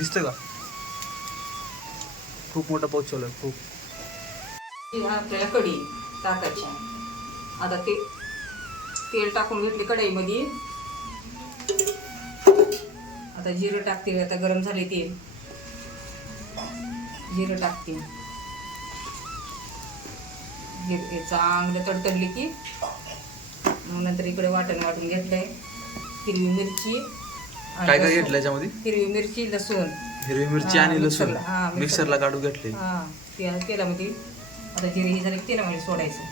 दिसतंय का? खूप मोठा पाऊस चालू आहे खूप. आपल्याला कढी टाकायची. आता तेल टाकून घेतले कढईमध्ये. आता जिरं टाकते. आता गरम झाले तेल, जिरं टाकते. चांगलं तडतडली की मग नंतर इकडे वाटून घेतलंय. हिरवी मिरची, काय काय घेतलं याच्यामध्ये? हिरवी मिरची, लसूण. हिरवी मिरची आणि लसूण मिक्सरला मिक्सरला काढून घेतले. तेलामध्ये आता जिरे हे झाले तेलामध्ये सोडायचं.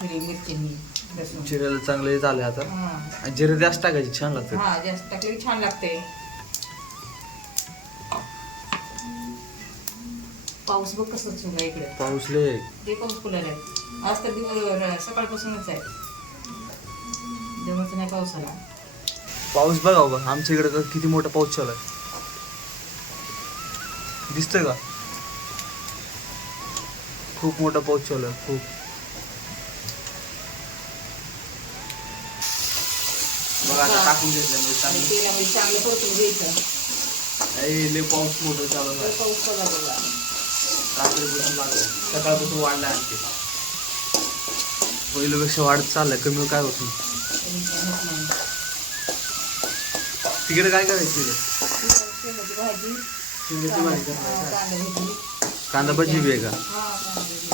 हिरवी मिरची, लसूण. जिऱ्याला चांगले झाले आता. जिरे जास्त टाकायचे, छान लागते. जास्त टाकले छान लागते. पाऊस बघ कसं सुरू आहे इकडे. पाऊस लय ते पाऊस फुलायला आहे. आज तर सकाळपासूनच आहे. जमच नाही पावसाला. पाऊस बघा बघा आमच्या इकडे तर किती मोठा पाऊस चालू आहे. दिसतोय का? खूप मोठा पाऊस चालू आहे खूप. बघा आता टाकून घेतलं तेलामध्ये चांगलं परतून घ्यायचं. लय पाऊस मोठं चालू आहे. पाऊस बघा बघा रात्रीपासून लागलं, सकाळपासून वाढलाय आणखी. पहिल्यापेक्षा वाढत चाललंय, कमी काय होत नाही. तिकडे काय करायचं? शेंगाची भाजी, शेंगाची भाजी कांदा भजी. कांदा भजी बी आहे का? कांदा भजी.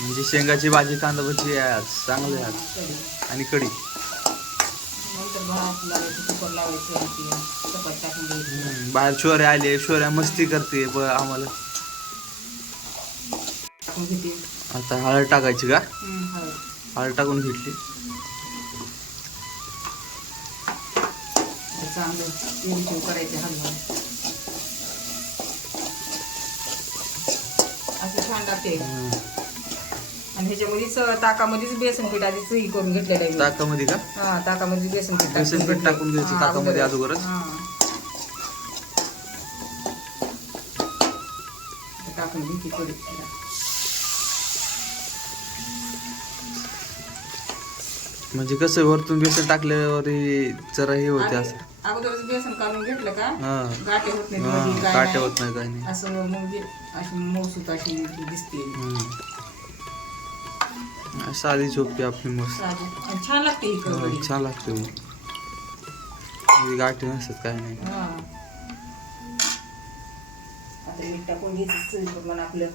म्हणजे शेंगाची भाजी, कांदा भजी आहे आज. चांगले आहे आज. आणि कढी. नंतर भात लावायचं, कुकर लावायचं, चपाती टाकून द्यायची. बाहेर शोऱ्या आले, शोऱ्या मस्ती करते आम्हाला. आता हळद टाकायची का? हळद टाकून घेतली. चांगलं करायचं हलवा. असं छान लागते. आणि ह्याच्यामध्येच ताकामध्येच बेसन पीठ आधीच हे करून घेतलेलं आहे. ताकामध्ये का? ताकामध्ये बेसन पीठ टाकून घ्यायचं ताकामध्ये अगोदरच. टाकून घेतली कढी. म्हणजे कसं वरतून बेसन टाकल्यावर जरा हे होते. असं अगोदरच बेसन काढून घेतलं का गाठे होत नाही. काटे होत नाही, काही नाही. असं म्हणजे अशी मौसूत अशी दिसते. साधी सोपी आपली मस्त छान लागते ही कढी. छान लागते. गाठी नसतात, काही नाही. आता मीठ टाकून घ्यायचं आपलं.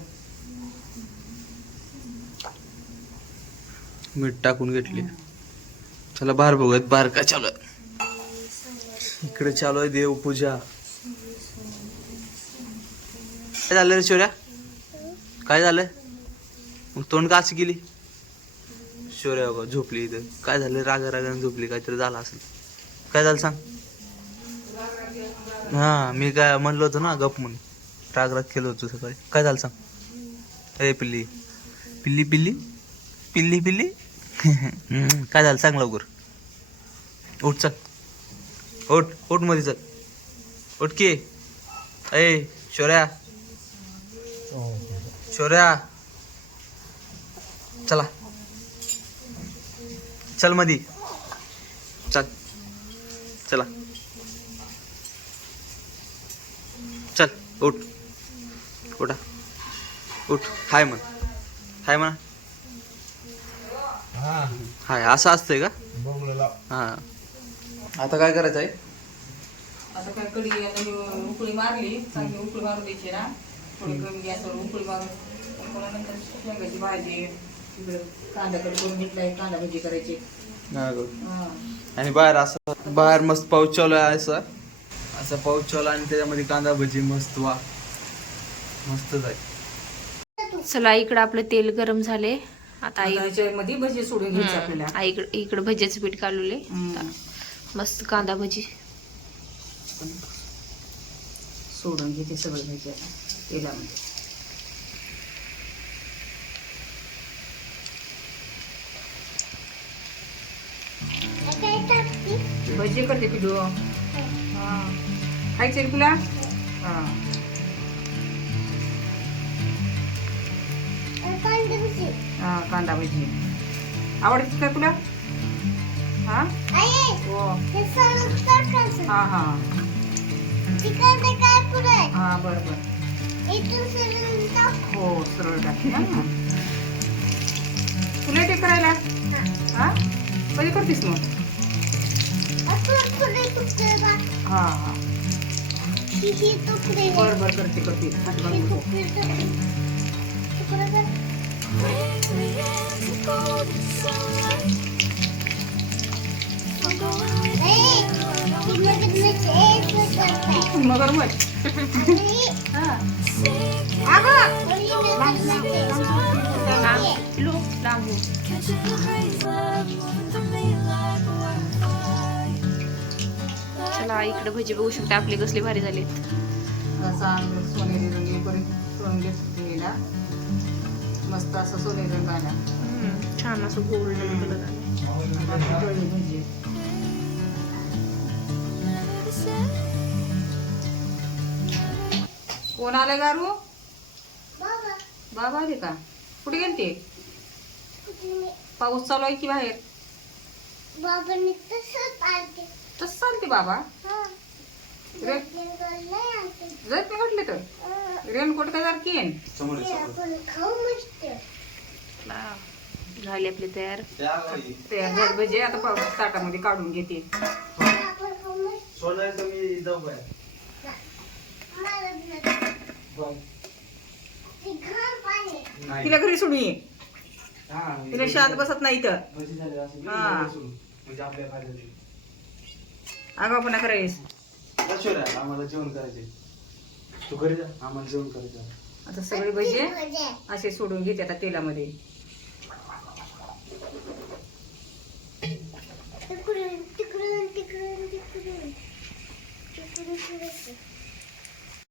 मीठ टाकून घेतली. चला बाहेर बघूयात बाहेर काय चालू आहे. इकडे चालू आहे देवपूजा. काय झालं रे शौर्या? काय झालं? मग तोंड का अशी गेली? शौर्या बघा झोपली इथं. काय झालं? रागाने झोपली, काहीतरी झालं असेल. काय झालं सांग? मी काय म्हणलो होतो ना गप म्हणून. राग केलं होतं सकाळी. काय झालं सांग? पिल्ली पिल्ली पिल्ली पिल्ली पिल्ली काय झालं सांग लवकर. उठ चल, उठ मध्ये चल. उठ की. शौर्या चला चल मधी चला चल. उठा उठ. हाय म्हणा. हाय असं असतंय का? आता काय करायचं आहे? आता काय कढी उकळी मारली, चांगली उकळी मारून द्यायची ना. थोडी कमी गॅसवर उकळी मारून नंतर शेंगाची भाजी. इकडे कांदा कट करून घेतलाय, कांदा भजी करायची. आणि बाहेर मस्त पाऊस चालू आहे. असा पाऊस चालू आणि त्याच्यामध्ये कांदा भजी मस्त. वा मस्तच आहे. चला इकडं आपलं तेल गरम झाले. आता मध्ये भजी सोडून घ्यायची आपल्याला. इकडं भज्याचं पीठ काढले. मस्त कांदा भजी सोडून घेते सगळं भजी आता तेलामध्ये. भजी करते पिलू. खायचे तुला? कांदा भजी आवडते का तुला? हो. हा बरं बरं. हो सरळ टाक ना. तुला ते करायला हा कधी करतेस मग? हा हा बरं बरं करते करते हात घालून नको. मगरमच्छ हा अगं लो लांब हो. चला इकडे भजी बघू शकता आपले कसले भारी झालेत. असा सोनेरी रंगीपर्यंत तळून घेतलेला मस्त असं सोनेरी रंग आला. छान असं गोल्डन कलर आले. तळली भजी. कोण आलं गारू? बाबा आले का? कुठे गेलते? पाऊस चालू आहे की बाहेर? तसं चालते बाबा. जर मी म्हटले तर रेनकोट काय सारखी आहे. झाले आपले तयार. तयार झाले भजी. आता ताटामध्ये काढून घेते. तिला घरी सोडून ये. तिला शांत बसत नाही तर आगाऊपणा करायस. आम्हाला जेवण करायचे. तू घरी जा, आम्हाला जेवण करायचं. आता सगळे भजे असे सोडून घेते आता तेलामध्ये.